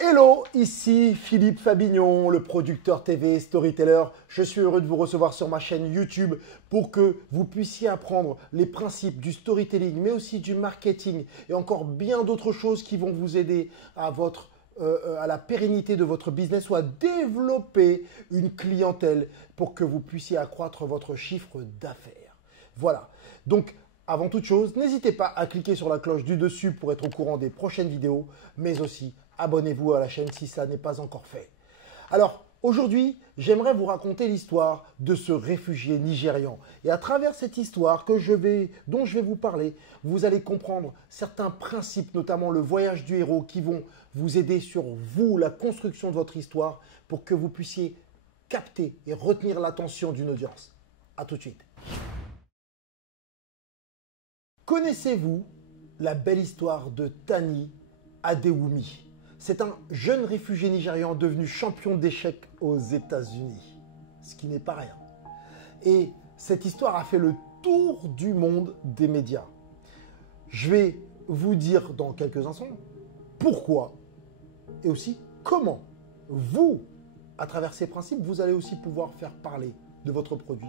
Hello, ici Philippe Fabignon, le producteur TV Storyteller. Je suis heureux de vous recevoir sur ma chaîne YouTube pour que vous puissiez apprendre les principes du storytelling, mais aussi du marketing et encore bien d'autres choses qui vont vous aider à la pérennité de votre business ou à développer une clientèle pour que vous puissiez accroître votre chiffre d'affaires. Voilà. Donc, avant toute chose, n'hésitez pas à cliquer sur la cloche du dessus pour être au courant des prochaines vidéos, mais aussi abonnez-vous à la chaîne si cela n'est pas encore fait. Alors, aujourd'hui, j'aimerais vous raconter l'histoire de ce réfugié nigérian. Et à travers cette histoire dont je vais vous parler, vous allez comprendre certains principes, notamment le voyage du héros, qui vont vous aider sur vous, la construction de votre histoire, pour que vous puissiez capter et retenir l'attention d'une audience. A tout de suite. Connaissez-vous la belle histoire de Tani Adewumi? C'est un jeune réfugié nigérian devenu champion d'échecs aux États-Unis, ce qui n'est pas rien. Et cette histoire a fait le tour du monde des médias. Je vais vous dire dans quelques instants pourquoi et aussi comment vous, à travers ces principes, vous allez aussi pouvoir faire parler de votre produit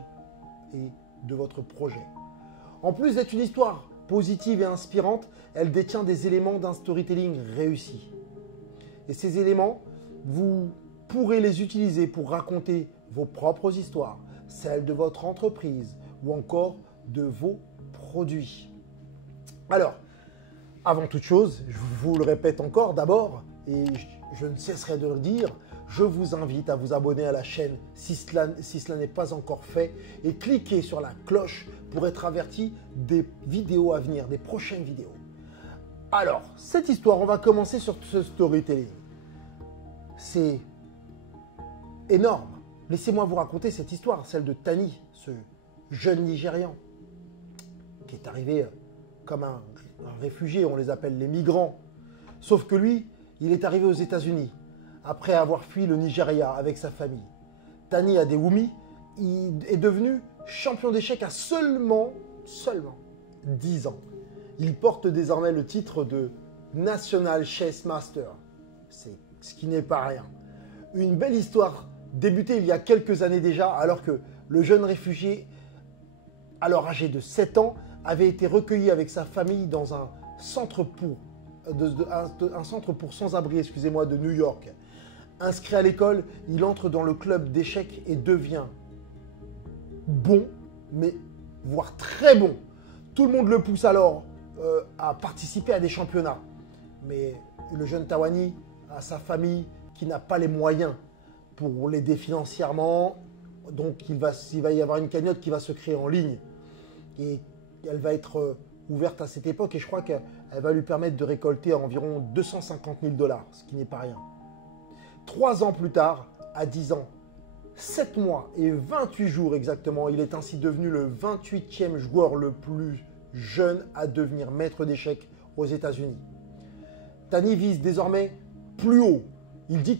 et de votre projet. En plus d'être une histoire positive et inspirante, elle détient des éléments d'un storytelling réussi. Et ces éléments, vous pourrez les utiliser pour raconter vos propres histoires, celles de votre entreprise ou encore de vos produits. Alors, avant toute chose, je vous le répète encore d'abord, et je ne cesserai de le dire, je vous invite à vous abonner à la chaîne si cela n'est pas encore fait et cliquez sur la cloche pour être averti des vidéos à venir, des prochaines vidéos. Alors, cette histoire, on va commencer sur ce storytelling. C'est énorme. Laissez-moi vous raconter cette histoire, celle de Tani, ce jeune Nigérian qui est arrivé comme un réfugié, on les appelle les migrants. Sauf que lui, il est arrivé aux États-Unis après avoir fui le Nigeria avec sa famille. Tani Adewumi est devenu champion d'échecs à seulement 10 ans. Il porte désormais le titre de National Chess Master. C'est ce qui n'est pas rien. Une belle histoire débutée il y a quelques années déjà, alors que le jeune réfugié, alors âgé de 7 ans, avait été recueilli avec sa famille dans un centre pour sans-abri, de New York. Inscrit à l'école, il entre dans le club d'échecs et devient bon, mais voire très bon. Tout le monde le pousse alors à participer à des championnats. Mais le jeune Tawani a sa famille qui n'a pas les moyens pour l'aider financièrement. Donc il va y avoir une cagnotte qui va se créer en ligne. Et elle va être ouverte à cette époque et je crois qu'elle va lui permettre de récolter environ 250 000 $, ce qui n'est pas rien. 3 ans plus tard, à 10 ans, 7 mois et 28 jours exactement, il est ainsi devenu le 28e joueur le plus jeune à devenir maître d'échecs aux États-Unis. Tani vise désormais plus haut. Il dit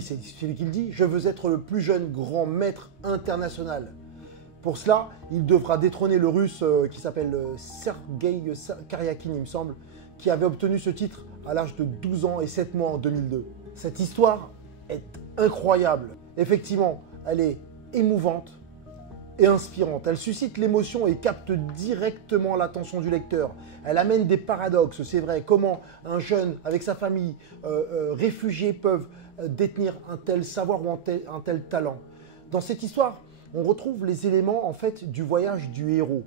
c'est celui qui le dit, je veux être le plus jeune grand maître international. Pour cela, il devra détrôner le russe qui s'appelle Sergei Karyakin, il me semble, qui avait obtenu ce titre à l'âge de 12 ans et 7 mois en 2002. Cette histoire est incroyable. Effectivement, elle est émouvante et inspirante. Elle suscite l'émotion et capte directement l'attention du lecteur. Elle amène des paradoxes, c'est vrai. Comment un jeune avec sa famille, réfugié, peuvent détenir un tel savoir ou un tel talent. Dans cette histoire, on retrouve les éléments en fait du voyage du héros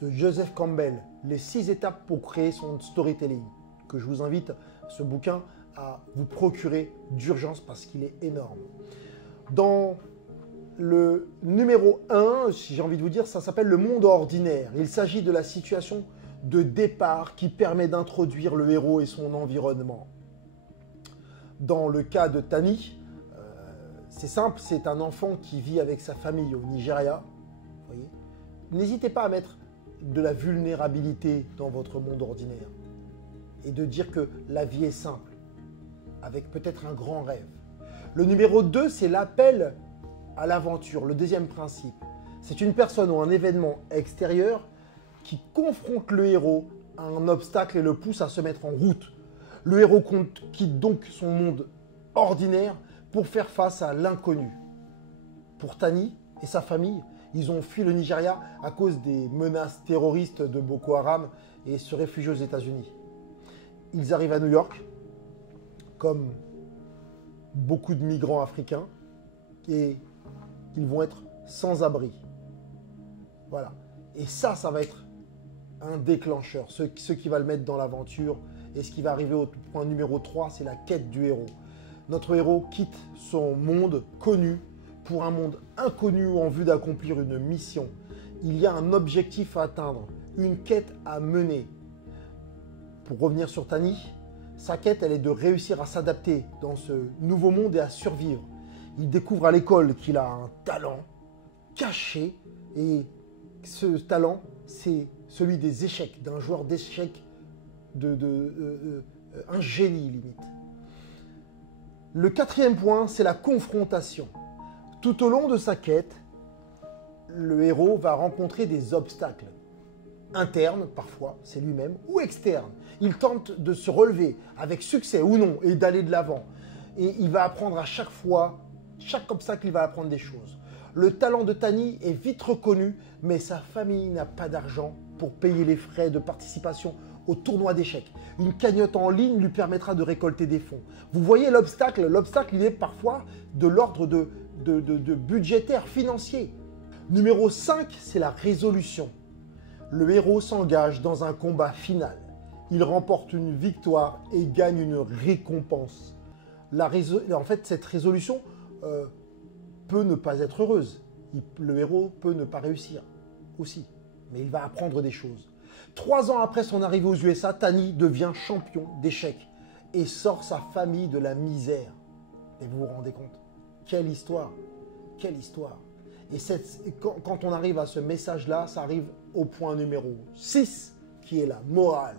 de Joseph Campbell, les 6 étapes pour créer son storytelling, que je vous invite, ce bouquin, à vous procurer d'urgence parce qu'il est énorme. Dans le numéro 1, si j'ai envie de vous dire, ça s'appelle le monde ordinaire. Il s'agit de la situation de départ qui permet d'introduire le héros et son environnement. Dans le cas de Tani, c'est simple, c'est un enfant qui vit avec sa famille au Nigeria. N'hésitez pas à mettre de la vulnérabilité dans votre monde ordinaire et de dire que la vie est simple, avec peut-être un grand rêve. Le numéro 2, c'est l'appel à l'aventure, le deuxième principe. C'est une personne ou un événement extérieur qui confronte le héros à un obstacle et le pousse à se mettre en route. Le héros quitte donc son monde ordinaire pour faire face à l'inconnu. Pour Tani et sa famille, ils ont fui le Nigeria à cause des menaces terroristes de Boko Haram et se réfugient aux États-Unis. Ils arrivent à New York, comme beaucoup de migrants africains, et ils vont être sans abri. Voilà. Et ça va être un déclencheur, ce qui va le mettre dans l'aventure. Et ce qui va arriver au point numéro 3, c'est la quête du héros. Notre héros quitte son monde connu pour un monde inconnu en vue d'accomplir une mission. Il y a un objectif à atteindre, une quête à mener. Pour revenir sur Tani, sa quête, elle est de réussir à s'adapter dans ce nouveau monde et à survivre. Il découvre à l'école qu'il a un talent caché et ce talent, c'est celui des échecs, d'un joueur d'échecs, un génie limite. Le 4e point, c'est la confrontation. Tout au long de sa quête, le héros va rencontrer des obstacles. Internes, parfois, c'est lui-même, ou externes. Il tente de se relever, avec succès ou non, et d'aller de l'avant. Et il va apprendre à chaque fois, chaque obstacle, il va apprendre des choses. Le talent de Tani est vite reconnu, mais sa famille n'a pas d'argent pour payer les frais de participation au tournoi d'échecs. Une cagnotte en ligne lui permettra de récolter des fonds. Vous voyez l'obstacle? L'obstacle, il est parfois de l'ordre de budgétaire, financier. Numéro 5, c'est la résolution. Le héros s'engage dans un combat final. Il remporte une victoire et gagne une récompense. En fait, cette résolution peut ne pas être heureuse. Le héros peut ne pas réussir aussi, mais il va apprendre des choses. 3 ans après son arrivée aux USA, Tani devient champion d'échecs et sort sa famille de la misère. Et vous vous rendez compte? Quelle histoire! Quelle histoire! Et quand on arrive à ce message-là, ça arrive au point numéro 6, qui est la morale.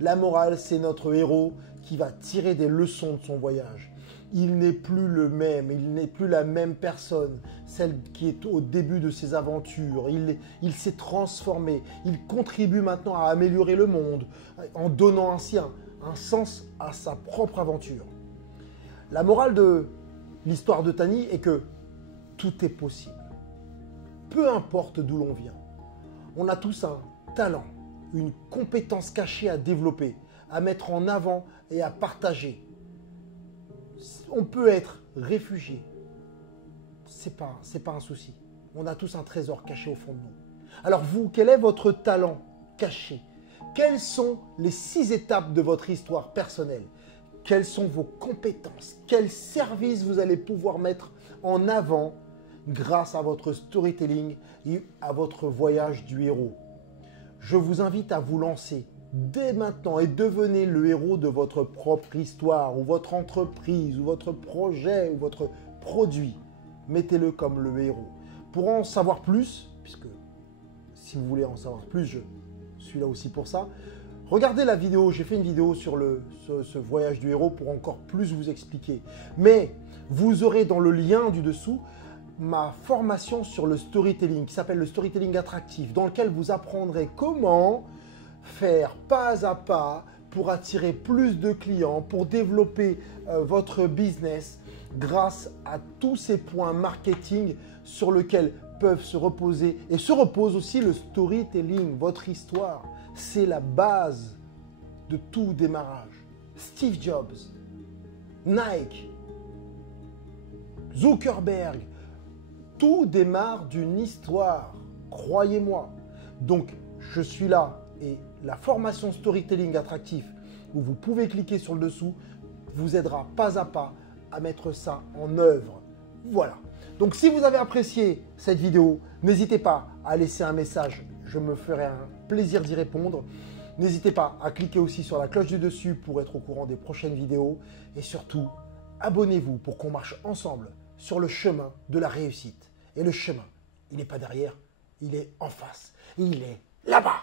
La morale, c'est notre héros qui va tirer des leçons de son voyage. Il n'est plus le même, il n'est plus la même personne, celle qui est au début de ses aventures. Il s'est transformé, il contribue maintenant à améliorer le monde, en donnant ainsi un sens à sa propre aventure. La morale de l'histoire de Tani est que tout est possible. Peu importe d'où l'on vient. On a tous un talent, une compétence cachée à développer, à mettre en avant et à partager. On peut être réfugié. C'est pas un souci. On a tous un trésor caché au fond de nous. Alors vous, quel est votre talent caché? Quelles sont les 6 étapes de votre histoire personnelle? Quelles sont vos compétences? Quels services vous allez pouvoir mettre en avant grâce à votre storytelling et à votre voyage du héros? Je vous invite à vous lancer dès maintenant et devenez le héros de votre propre histoire ou votre entreprise ou votre projet ou votre produit. Mettez-le comme le héros. Pour en savoir plus, puisque si vous voulez en savoir plus, je suis là aussi pour ça, regardez la vidéo, j'ai fait une vidéo sur ce voyage du héros pour encore plus vous expliquer. Mais vous aurez dans le lien du dessous ma formation sur le storytelling qui s'appelle le storytelling attractif, dans lequel vous apprendrez comment faire pas à pas pour attirer plus de clients, pour développer votre business grâce à tous ces points marketing sur lesquels peuvent se reposer et se repose aussi le storytelling, votre histoire. C'est la base de tout démarrage. Steve Jobs, Nike, Zuckerberg, tout démarre d'une histoire, croyez-moi. Donc, je suis là et la formation storytelling attractif où vous pouvez cliquer sur le dessous vous aidera pas à pas à mettre ça en œuvre. Voilà. Donc, si vous avez apprécié cette vidéo, n'hésitez pas à laisser un message. Je me ferai un plaisir d'y répondre. N'hésitez pas à cliquer aussi sur la cloche du dessus pour être au courant des prochaines vidéos. Et surtout, abonnez-vous pour qu'on marche ensemble sur le chemin de la réussite. Et le chemin, il n'est pas derrière, il est en face. Il est là-bas.